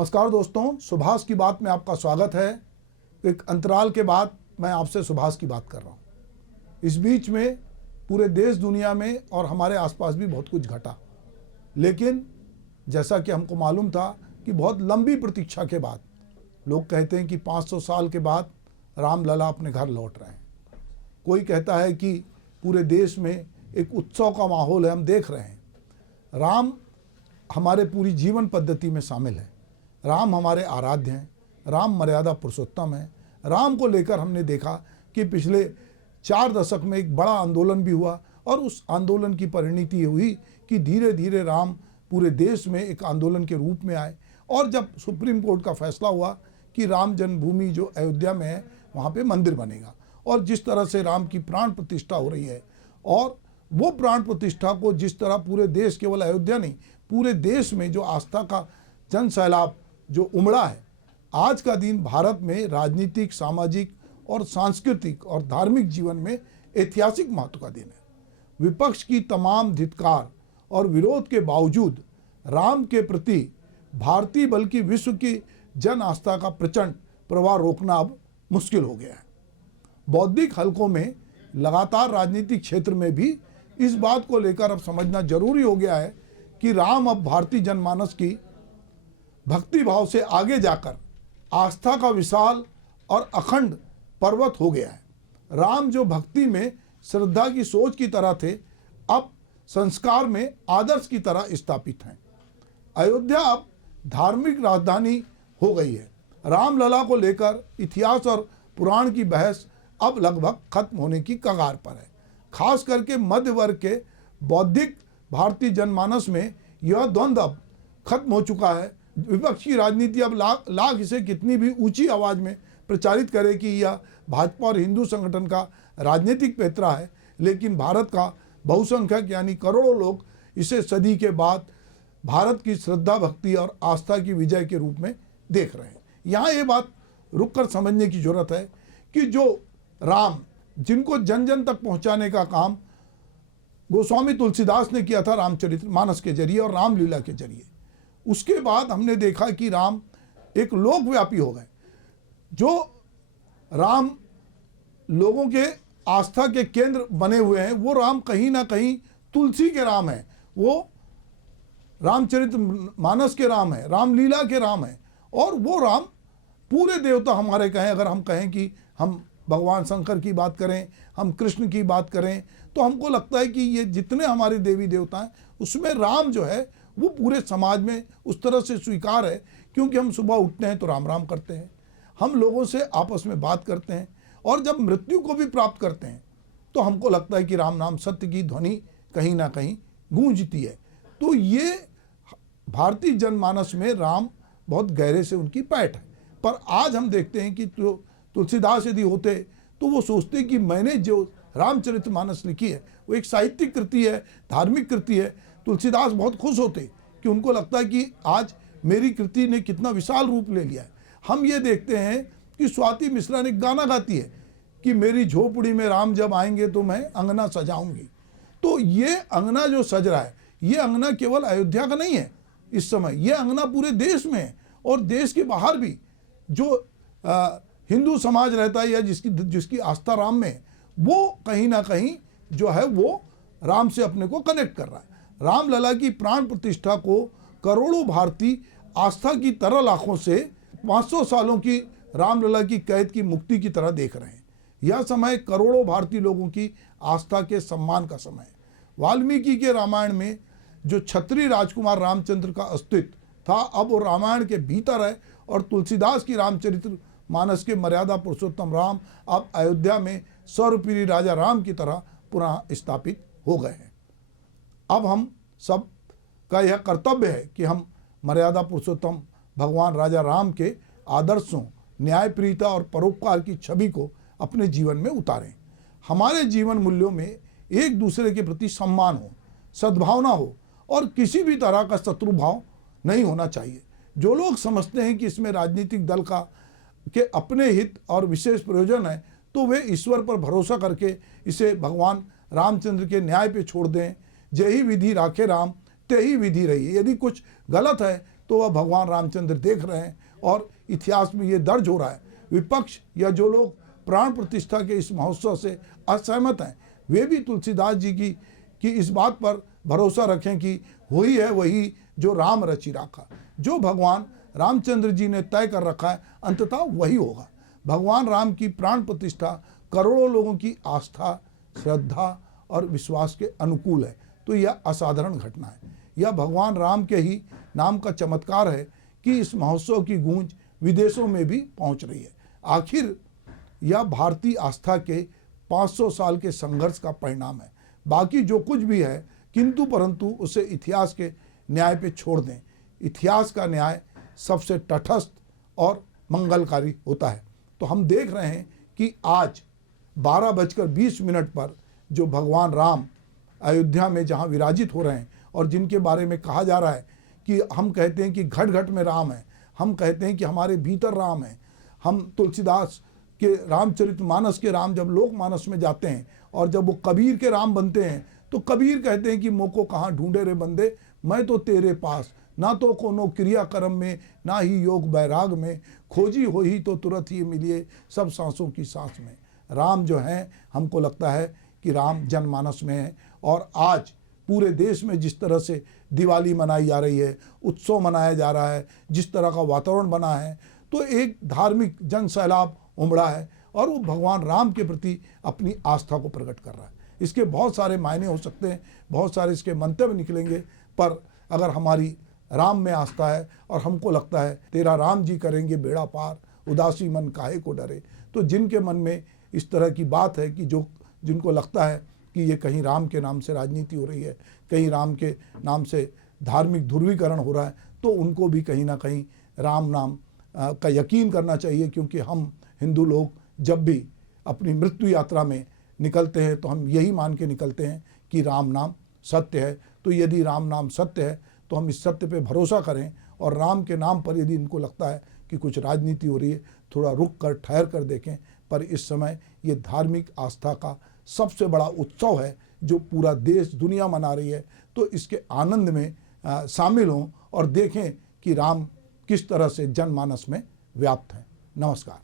नमस्कार दोस्तों, सुभाष की बात में आपका स्वागत है। एक अंतराल के बाद मैं आपसे सुभाष की बात कर रहा हूँ। इस बीच में पूरे देश दुनिया में और हमारे आसपास भी बहुत कुछ घटा, लेकिन जैसा कि हमको मालूम था कि बहुत लंबी प्रतीक्षा के बाद, लोग कहते हैं कि 500 साल के बाद रामलला अपने घर लौट रहे हैं। कोई कहता है कि पूरे देश में एक उत्सव का माहौल है, हम देख रहे हैं। राम हमारे पूरी जीवन पद्धति में शामिल है। राम हमारे आराध्य हैं, राम मर्यादा पुरुषोत्तम है। राम को लेकर हमने देखा कि पिछले 4 दशक में एक बड़ा आंदोलन भी हुआ और उस आंदोलन की परिणति हुई कि धीरे धीरे राम पूरे देश में एक आंदोलन के रूप में आए। और जब सुप्रीम कोर्ट का फैसला हुआ कि राम जन्मभूमि जो अयोध्या में है वहाँ पे मंदिर बनेगा, और जिस तरह से राम की प्राण प्रतिष्ठा हो रही है, और वो प्राण प्रतिष्ठा को जिस तरह पूरे देश, केवल अयोध्या नहीं पूरे देश में जो आस्था का जन सैलाब जो उमड़ा है, आज का दिन भारत में राजनीतिक, सामाजिक और सांस्कृतिक और धार्मिक जीवन में ऐतिहासिक महत्व का दिन है। विपक्ष की तमाम धिक्कार और विरोध के बावजूद राम के प्रति भारतीय बल्कि विश्व की जन आस्था का प्रचंड प्रवाह रोकना अब मुश्किल हो गया है। बौद्धिक हलकों में लगातार राजनीतिक क्षेत्र में भी इस बात को लेकर अब समझना जरूरी हो गया है कि राम अब भारतीय जनमानस की भक्ति भाव से आगे जाकर आस्था का विशाल और अखंड पर्वत हो गया है। राम जो भक्ति में श्रद्धा की सोच की तरह थे, अब संस्कार में आदर्श की तरह स्थापित हैं। अयोध्या अब धार्मिक राजधानी हो गई है। रामलला को लेकर इतिहास और पुराण की बहस अब लगभग खत्म होने की कगार पर है। खास करके मध्य वर्ग के बौद्धिक भारतीय जनमानस में यह द्वंद्व अब खत्म हो चुका है। विपक्ष की राजनीति अब लाख इसे कितनी भी ऊंची आवाज में प्रचारित करे कि यह भाजपा और हिंदू संगठन का राजनीतिक पैंतरा है, लेकिन भारत का बहुसंख्यक यानी करोड़ों लोग इसे सदी के बाद भारत की श्रद्धा, भक्ति और आस्था की विजय के रूप में देख रहे हैं। यहाँ ये बात रुक कर समझने की जरूरत है कि जो राम, जिनको जन जन तक पहुँचाने का काम गोस्वामी तुलसीदास ने किया था रामचरितमानस के जरिए और रामलीला के जरिए, उसके बाद हमने देखा कि राम एक लोकव्यापी हो गए। जो राम लोगों के आस्था के केंद्र बने हुए हैं, वो राम कहीं ना कहीं तुलसी के राम हैं, वो रामचरितमानस के राम है, रामलीला के राम है। और वो राम पूरे देवता हमारे कहें, अगर हम कहें कि हम भगवान शंकर की बात करें, हम कृष्ण की बात करें, तो हमको लगता है कि ये जितने हमारे देवी देवता हैं उसमें राम जो है वो पूरे समाज में उस तरह से स्वीकार है, क्योंकि हम सुबह उठते हैं तो राम राम करते हैं, हम लोगों से आपस में बात करते हैं, और जब मृत्यु को भी प्राप्त करते हैं तो हमको लगता है कि राम नाम सत्य की ध्वनि कहीं ना कहीं गूंजती है। तो ये भारतीय जनमानस में राम बहुत गहरे से उनकी पैठ है। पर आज हम देखते हैं कि तुलसीदास यदि होते तो वो सोचते कि मैंने जो रामचरितमानस लिखी है वो एक साहित्यिक कृति है, धार्मिक कृति है। तुलसीदास बहुत खुश होते कि उनको लगता है कि आज मेरी कृति ने कितना विशाल रूप ले लिया है। हम ये देखते हैं कि स्वाति मिश्रा ने गाना गाती है कि मेरी झोपड़ी में राम जब आएंगे तो मैं अंगना सजाऊंगी। तो ये अंगना जो सज रहा है, ये अंगना केवल अयोध्या का नहीं है इस समय, ये अंगना पूरे देश में है, और देश के बाहर भी जो हिंदू समाज रहता है या जिसकी आस्था राम में है, वो कहीं ना कहीं जो है वो राम से अपने को कनेक्ट कर रहा है। रामलला की प्राण प्रतिष्ठा को करोड़ों भारतीय आस्था की तरल आंखों से 500 सालों की रामलला की कैद की मुक्ति की तरह देख रहे हैं। यह समय करोड़ों भारतीय लोगों की आस्था के सम्मान का समय है। वाल्मीकि के रामायण में जो क्षत्रिय राजकुमार रामचंद्र का अस्तित्व था, अब वो रामायण के भीतर है, और तुलसीदास की रामचरितमानस के मर्यादा पुरुषोत्तम राम अब अयोध्या में सर्वपीरी राजा राम की तरह पुनः स्थापित हो गए हैं। अब हम सब का यह कर्तव्य है कि हम मर्यादा पुरुषोत्तम भगवान राजा राम के आदर्शों, न्यायप्रियता और परोपकार की छवि को अपने जीवन में उतारें। हमारे जीवन मूल्यों में एक दूसरे के प्रति सम्मान हो, सद्भावना हो, और किसी भी तरह का शत्रु भाव नहीं होना चाहिए। जो लोग समझते हैं कि इसमें राजनीतिक दल का के अपने हित और विशेष प्रयोजन है, तो वे ईश्वर पर भरोसा करके इसे भगवान रामचंद्र के न्याय पे छोड़ दें। जय ही विधि राखे राम, ते ही विधि रही। यदि कुछ गलत है तो वह भगवान रामचंद्र देख रहे हैं और इतिहास में ये दर्ज हो रहा है। विपक्ष या जो लोग प्राण प्रतिष्ठा के इस महोत्सव से असहमत हैं, वे भी तुलसीदास जी की इस बात पर भरोसा रखें कि वही है वही जो राम रचि राखा। जो भगवान रामचंद्र जी ने तय कर रखा है अंततः वही होगा। भगवान राम की प्राण प्रतिष्ठा करोड़ों लोगों की आस्था, श्रद्धा और विश्वास के अनुकूल है, तो यह असाधारण घटना है। यह भगवान राम के ही नाम का चमत्कार है कि इस महोत्सव की गूंज विदेशों में भी पहुंच रही है। आखिर यह भारतीय आस्था के 500 साल के संघर्ष का परिणाम है। बाकी जो कुछ भी है किंतु परंतु उसे इतिहास के न्याय पे छोड़ दें। इतिहास का न्याय सबसे तटस्थ और मंगलकारी होता है। तो हम देख रहे हैं कि आज 12:20 पर जो भगवान राम अयोध्या में जहाँ विराजित हो रहे हैं और जिनके बारे में कहा जा रहा है कि हम कहते हैं कि घट घट में राम है, हम कहते हैं कि हमारे भीतर राम है। हम तुलसीदास के रामचरितमानस के राम जब लोकमानस में जाते हैं और जब वो कबीर के राम बनते हैं तो कबीर कहते हैं कि मोको कहाँ ढूंढे रे बंदे, मैं तो तेरे पास, ना तो कोनो क्रिया कर्म में ना ही योग बैराग में, खोजी हो ही तो तुरंत ही मिलिए सब सांसों की सांस में। राम जो हैं हमको लगता है कि राम जनमानस में है। और आज पूरे देश में जिस तरह से दिवाली मनाई जा रही है, उत्सव मनाया जा रहा है, जिस तरह का वातावरण बना है, तो एक धार्मिक जन सैलाब उमड़ा है और वो भगवान राम के प्रति अपनी आस्था को प्रकट कर रहा है। इसके बहुत सारे मायने हो सकते हैं, बहुत सारे इसके मंतव्य निकलेंगे, पर अगर हमारी राम में आस्था है और हमको लगता है तेरा राम जी करेंगे बेड़ा पार, उदासी मन काहे को डरे, तो जिनके मन में इस तरह की बात है कि जिनको लगता है कि ये कहीं राम के नाम से राजनीति हो रही है, कहीं राम के नाम से धार्मिक ध्रुवीकरण हो रहा है, तो उनको भी कहीं ना कहीं राम नाम का यकीन करना चाहिए। क्योंकि हम हिंदू लोग जब भी अपनी मृत्यु यात्रा में निकलते हैं तो हम यही मान के निकलते हैं कि राम नाम सत्य है। तो यदि राम नाम सत्य है तो हम इस सत्य पे भरोसा करें और राम के नाम पर यदि इनको लगता है कि कुछ राजनीति हो रही है, थोड़ा रुक कर ठहर कर देखें। पर इस समय ये धार्मिक आस्था का सबसे बड़ा उत्सव है जो पूरा देश दुनिया मना रही है। तो इसके आनंद में शामिल हों और देखें कि राम किस तरह से जनमानस में व्याप्त हैं। नमस्कार।